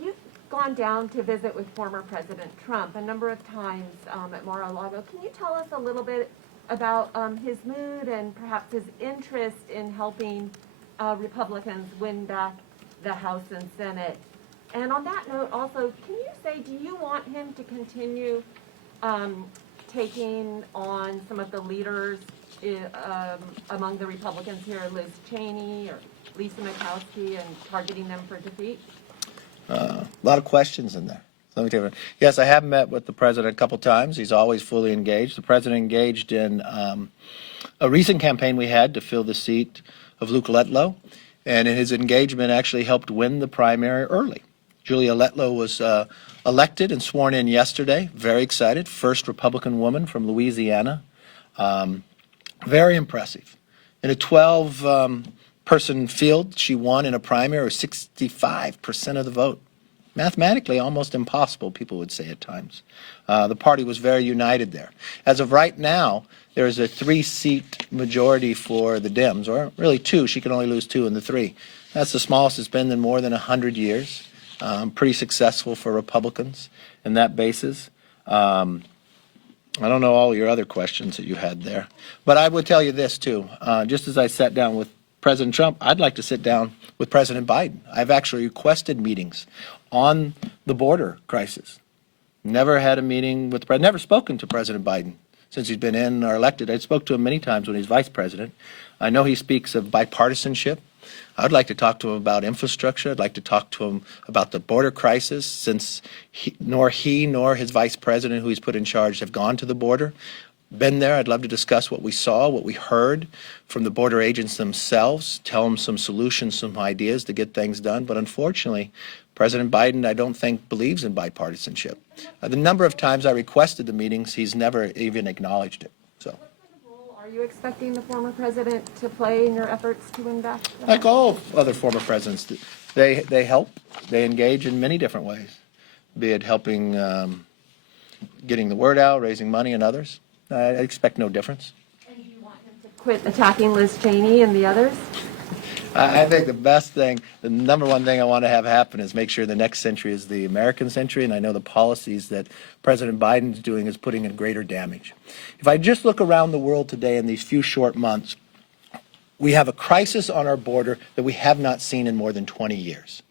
You've gone down to visit with former President Trump a number of times at Mar-a-Lago. Can you tell us a little bit about his mood and perhaps his interest in helping Republicans win back the House and Senate? And on that note, also, can you say, do you want him to continue taking on some of the leaders among the Republicans here, Liz Cheney or Lisa Murkowski, and targeting them for defeat? A lot of questions in there. Let me tell you. Yes, I have met with the president a couple times. He's always fully engaged. The president engaged in a recent campaign we had to fill the seat of Luke Letlow, and in his engagement actually helped win the primary early. Julia Letlow was elected and sworn in yesterday. Very excited. First Republican woman from Louisiana. Very impressive. In a 12-person field, she won in a primary with 65% of the vote. Mathematically, almost impossible, people would say at times. The party was very united there. As of right now, there is a 3-seat majority for the Dems, or really 2. She can only lose 2 in the 3. That's the smallest it's been in more than 100 years. Pretty successful for Republicans in that basis. I don't know all your other questions that you had there, but I would tell you this too. Just as I sat down with President Trump, I'd like to sit down with President Biden. I've actually requested meetings on the border crisis. Never had a meeting with the president, never spoken to President Biden since he's been in or elected. I spoke to him many times when he's vice president. I know he speaks of bipartisanship. I'd like to talk to him about infrastructure. I'd like to talk to him about the border crisis, since neither he nor his vice president, who he's put in charge, have gone to the border. Been there. I'd love to discuss what we saw, what we heard from the border agents themselves, tell them some solutions, some ideas to get things done. But unfortunately, President Biden, I don't think, believes in bipartisanship. The number of times I requested the meetings, he's never even acknowledged it. So. Are you expecting the former president to play in your efforts to win back? Like all other former presidents, they help. They engage in many different ways, be it helping getting the word out, raising money, and others. I expect no difference. And do you want him to quit attacking Liz Cheney and the others? I think the best thing, the number one thing I want to have happen is make sure the next century is the American century, and I know the policies that President Biden's doing is putting in greater damage. If I just look around the world today in these few short months, we have a crisis on our border that we have not seen in more than 20 years.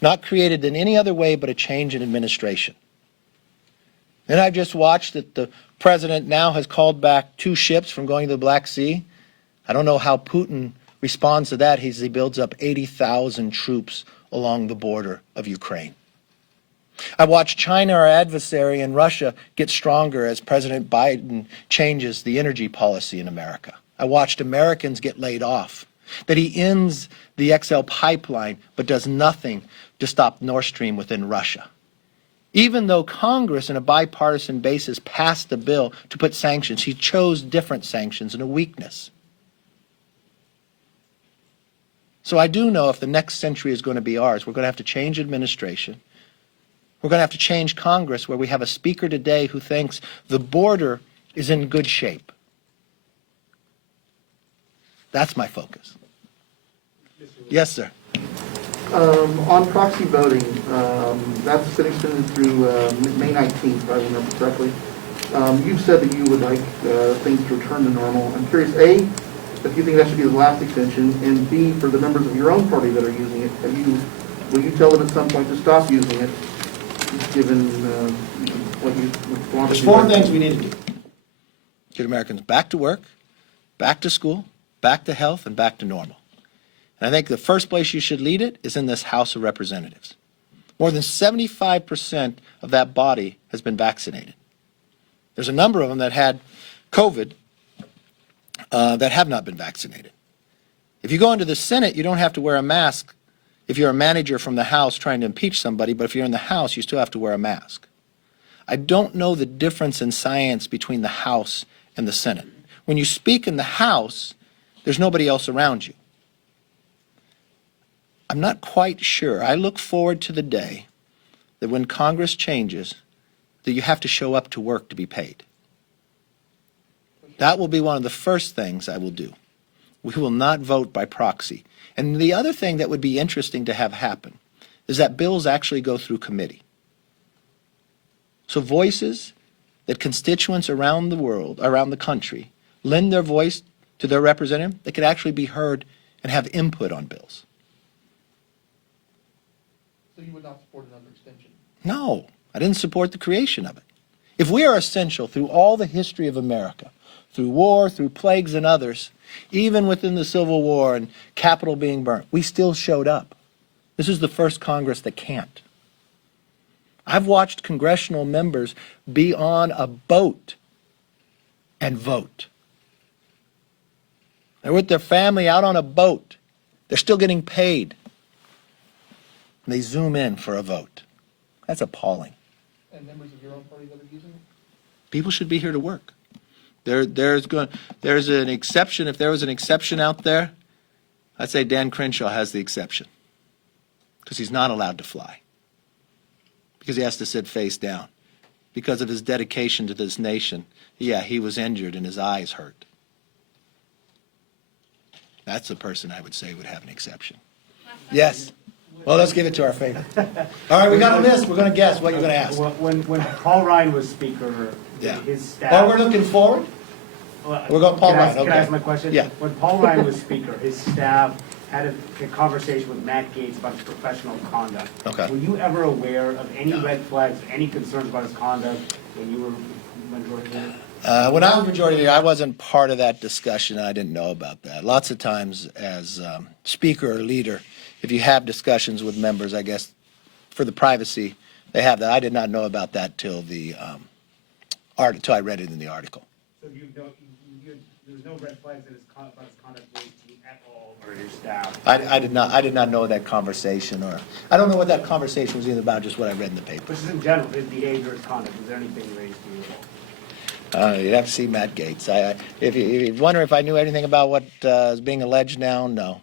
Not created in any other way but a change in administration. Then I've just watched that the president now has called back 2 ships from going to the Black Sea. I don't know how Putin responds to that. He builds up 80,000 troops along the border of Ukraine. I watched China, our adversary, and Russia get stronger as President Biden changes the energy policy in America. I watched Americans get laid off, that he ends the XL pipeline but does nothing to stop Nord Stream within Russia. Even though Congress, on a bipartisan basis, passed a bill to put sanctions, he chose different sanctions and a weakness. So I do know if the next century is going to be ours, we're going to have to change administration. We're going to have to change Congress, where we have a speaker today who thinks the border is in good shape. That's my focus. Yes, sir. On proxy voting, that's been extended through May 19th, if I remember correctly. You've said that you would like things to return to normal. I'm curious, A, if you think that should be the last extension, and B, for the members of your own party that are using it, will you tell them at some point to stop using it, given what you want? There's 4 things we need to do. Get Americans back to work, back to school, back to health, and back to normal. And I think the first place you should lead it is in this House of Representatives. More than 75% of that body has been vaccinated. There's a number of them that had COVID that have not been vaccinated. If you go into the Senate, you don't have to wear a mask if you're a manager from the House trying to impeach somebody, but if you're in the House, you still have to wear a mask. I don't know the difference in science between the House and the Senate. When you speak in the House, there's nobody else around you. I'm not quite sure. I look forward to the day that when Congress changes, that you have to show up to work to be paid. That will be one of the first things I will do. We will not vote by proxy. And the other thing that would be interesting to have happen is that bills actually go through committee. So voices that constituents around the world, around the country, lend their voice to their representative, they could actually be heard and have input on bills. So you would not support another extension? No, I didn't support the creation of it. If we are essential through all the history of America, through war, through plagues and others, even within the Civil War and Capitol being burnt, we still showed up. This is the first Congress that can't. I've watched congressional members be on a boat and vote. They're with their family out on a boat. They're still getting paid. And they zoom in for a vote. That's appalling. And members of your own party that are using it? People should be here to work. There's an exception. If there was an exception out there, I'd say Dan Crenshaw has the exception. Because he's not allowed to fly. Because he has to sit face down. Because of his dedication to this nation. Yeah, he was injured and his eyes hurt. That's the person I would say would have an exception. Yes. Well, let's give it to our favorite. All right, we got a list. We're going to guess what you're going to ask. When Paul Ryan was Speaker, Yeah. his staff... Oh, we're looking forward? We're going Paul Ryan, Can I okay. ask my question? Yeah. When Paul Ryan was Speaker, his staff had a conversation with Matt Gaetz about his professional conduct. Okay. Were you ever aware of any No. red flags, any concerns about his conduct when you were Majority Leader? When I was majority leader, I wasn't part of that discussion. I didn't know about that. Lots of times as speaker or leader, if you have discussions with members, I guess, for the privacy, they have that. I did not know about that till till I read it in the article. So there was no red flags about his conduct raised to you at all, or your staff? I did not know that conversation, or I don't know what that conversation was even about, just what I read in the paper. But just in general, his behavior, his conduct, was there anything raised to you at all? You'd have to see Matt Gaetz. If you wonder if I knew anything about what is being alleged now, no.